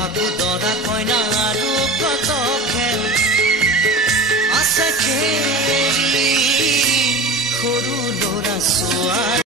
ভাবো দৰা কইনা আৰু কত খেল আছে খেলি সৰু ল'ৰা ছোৱালী